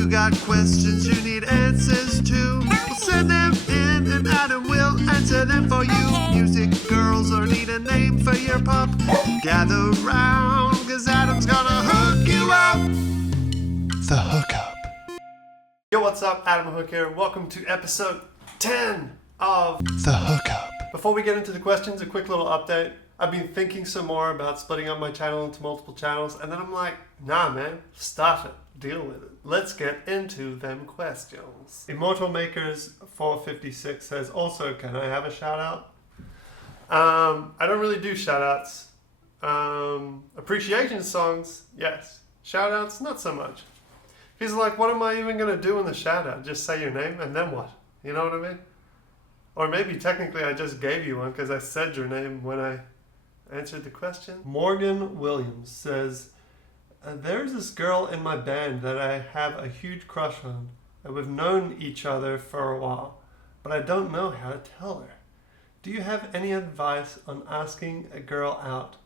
you got questions you need answers to, well, send them in and Adam will answer them for you. Music girls or need a name for your pop, gather round, cause Adam's gonna hook you up. The Hook Up. Yo, what's up? Adam Hook here. Welcome to episode 10 of The Hook Up. Before we get into the questions, a quick little update. I've been thinking some more about splitting up my channel into multiple channels, and then I'm like, nah man, stop it, deal with it. Let's get into them questions. Immortal Makers 456 says, also, can I have a shout out? I don't really do shout outs. Appreciation songs, yes. Shout outs, not so much. He's like, what am I even gonna do in the shout out? Just say your name and then what? You know what I mean? Or maybe technically I just gave you one because I said your name when I answered the question. Morgan Williams says, there's this girl in my band that I have a huge crush on, and we've known each other for a while, but I don't know how to tell her. Do you have any advice on asking a girl out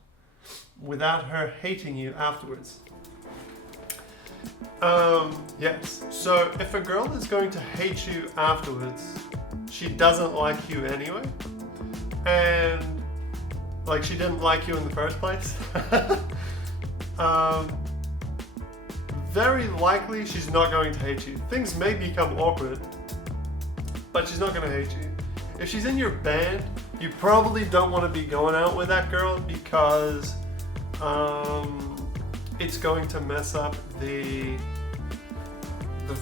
without her hating you afterwards? Yes. So if a girl is going to hate you afterwards, she doesn't like you anyway, and like she didn't like you in the first place. Very likely she's not going to hate you. Things may become awkward, but she's not going to hate you. If she's in your band, you probably don't want to be going out with that girl because it's going to mess up the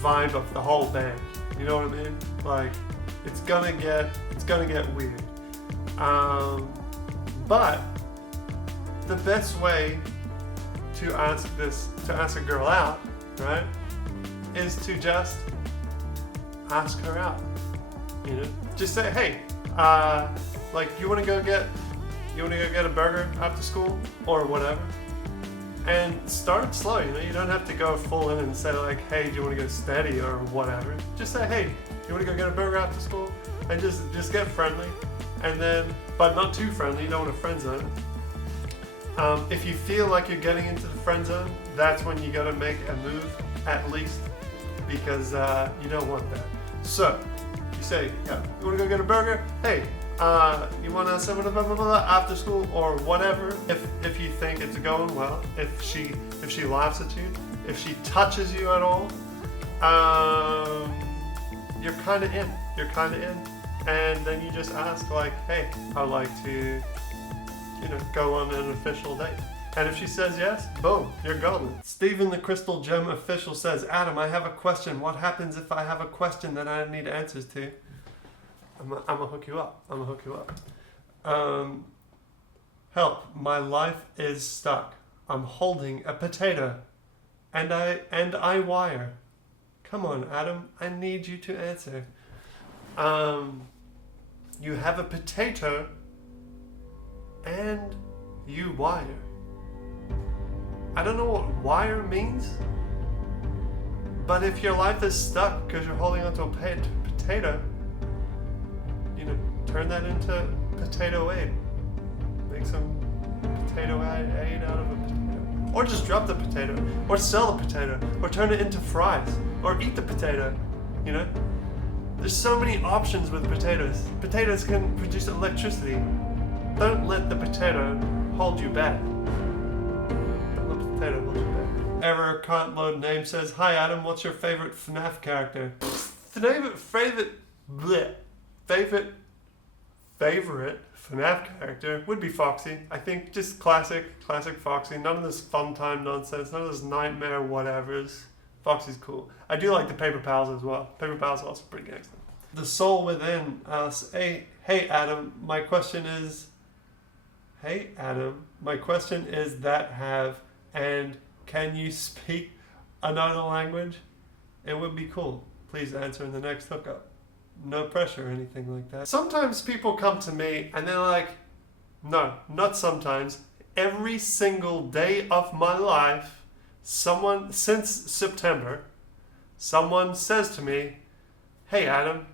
vibe of the whole band. You know what I mean? Like it's gonna get weird. But the best way to ask a girl out, right, is to just ask her out. You know, just say, hey, like you wanna go get a burger after school or whatever, and start it slow. You know, you don't have to go full in and say like, hey, do you want to go steady or whatever. Just say, hey, you want to go get a burger after school, and just get friendly, and then, but not too friendly. You don't want a friend zone. If you feel like you're getting into the friend zone, that's when you got to make a move at least, because you don't want that. So you say, yeah, you want to go get a burger? Hey, you want to say blah, blah, blah, blah, after school or whatever. If you think it's going well, if she laughs at you, if she touches you at all, you're kind of in. And then you just ask like, hey, I'd like to, go on an official date. And if she says yes, boom, you're golden. Stephen the Crystal Gem Official says, Adam, I have a question. What happens if I have a question that I need answers to? I'm gonna hook you up. Help, my life is stuck. I'm holding a potato and I wire. Come on, Adam, I need you to answer. You have a potato and you wire. I don't know what wire means, but if your life is stuck because you're holding onto a potato, turn that into potato aid. Make some potato aid out of a potato. Or just drop the potato. Or sell the potato. Or turn it into fries. Or eat the potato. There's so many options with potatoes. Potatoes can produce electricity. Don't let the potato hold you back. Don't let the potato hold you back. Error can't load name says, hi Adam, what's your favorite FNAF character? Favorite FNAF character would be Foxy. I think just classic Foxy. None of this fun time nonsense, none of this nightmare whatevers. Foxy's cool. I do like the Paper Pals as well. Paper Pals are also pretty gangster. The Soul Within asks, hey Adam, my question is that have, and can you speak another language? It would be cool. Please answer in the next hookup. No pressure or anything like that. Sometimes people come to me and they're like, no, not sometimes. Every single day of my life, since September, someone says to me, hey Adam,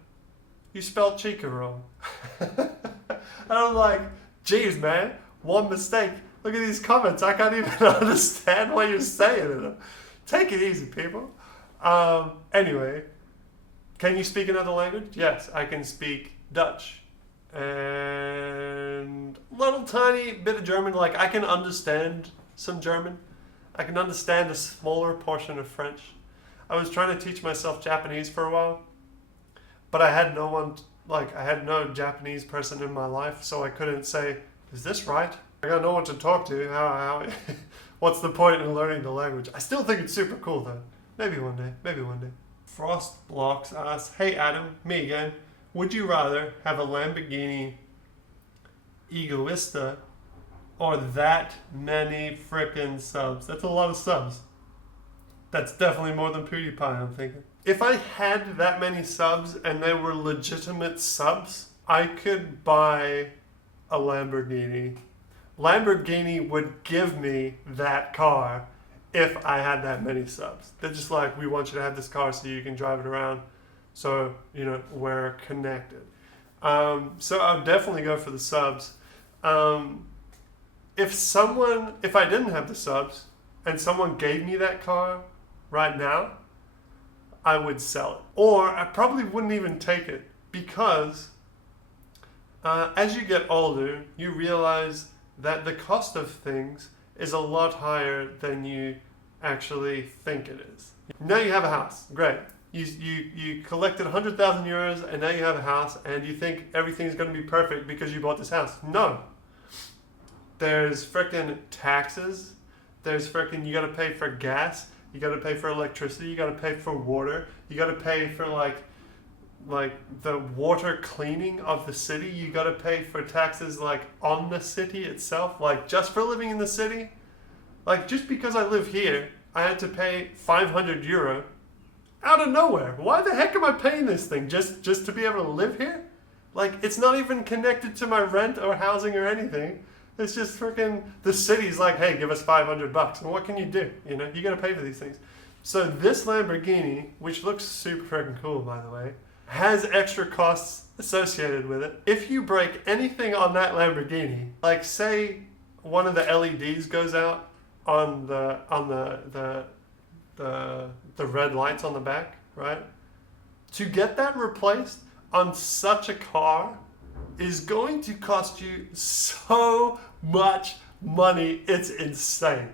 you spelled Chica wrong. And I'm like, geez man, one mistake. Look at these comments. I can't even understand what you're saying in them. Take it easy, people. Anyway, can you speak another language? Yes, I can speak Dutch. And a little tiny bit of German. Like, I can understand some German. I can understand a smaller portion of French. I was trying to teach myself Japanese for a while, but I had no one, like, I had no Japanese person in my life, so I couldn't say, is this right? I got no one to talk to. How what's the point in learning the language? I still think it's super cool, though. Maybe one day. Maybe one day. Frost Blocks asks, hey, Adam, me again. Would you rather have a Lamborghini Egoista or that many frickin' subs? That's a lot of subs. That's definitely more than PewDiePie, I'm thinking. If I had that many subs and they were legitimate subs, I could buy a Lamborghini. Lamborghini would give me that car if I had that many subs. They're just like, we want you to have this car so you can drive it around. So, you know, we're connected. So I'll definitely go for the subs. If I didn't have the subs and someone gave me that car right now, I would sell it. Or I probably wouldn't even take it because as you get older, you realize that the cost of things is a lot higher than you actually think it is. Now you have a house. Great. You collected 100,000 euros and now you have a house and you think everything's going to be perfect because you bought this house. No. There's frickin' taxes. There's frickin' you got to pay for gas. You got to pay for electricity. You got to pay for water. You got to pay for like the water cleaning of the city. You got to pay for taxes like on the city itself, like just for living in the city. Like just because I live here, I had to pay 500 euro out of nowhere. Why the heck am I paying this thing? Just to be able to live here? Like it's not even connected to my rent or housing or anything. It's just freaking the city's like, hey, give us $500. And what can you do? You know, you got to pay for these things. So this Lamborghini, which looks super freaking cool, by the way, has extra costs associated with it. If you break anything on that Lamborghini, like say one of the LEDs goes out on the red lights on the back, right? To get that replaced on such a car is going to cost you so much money. It's insane.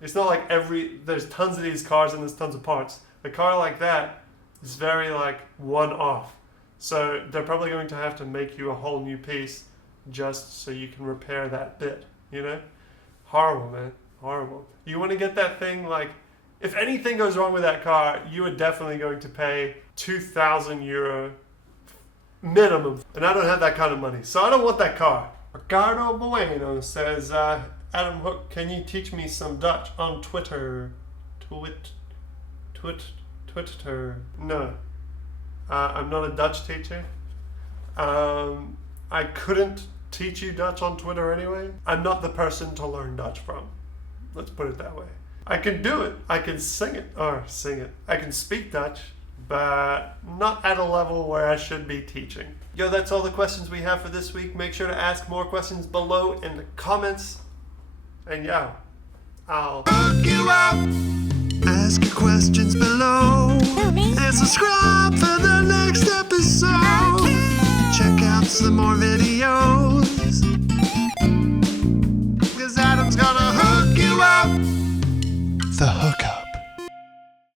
It's not like there's tons of these cars and there's tons of parts. A car like that is very like one-off. So they're probably going to have to make you a whole new piece just so you can repair that bit, you know? Horrible, man. Horrible. You want to get that thing, like, if anything goes wrong with that car, you are definitely going to pay 2,000 euro minimum. And I don't have that kind of money, so I don't want that car. Ricardo Bueno says, Adam Hook, can you teach me some Dutch on Twitter? Twitter. No. I'm not a Dutch teacher. I couldn't teach you Dutch on Twitter anyway. I'm not the person to learn Dutch from. Let's put it that way. I can do it. I can sing it. I can speak Dutch, but not at a level where I should be teaching. Yo, that's all the questions we have for this week. Make sure to ask more questions below in the comments. And yeah, I'll hook you up. Ask your questions below. And subscribe for the next episode. Check out some more videos.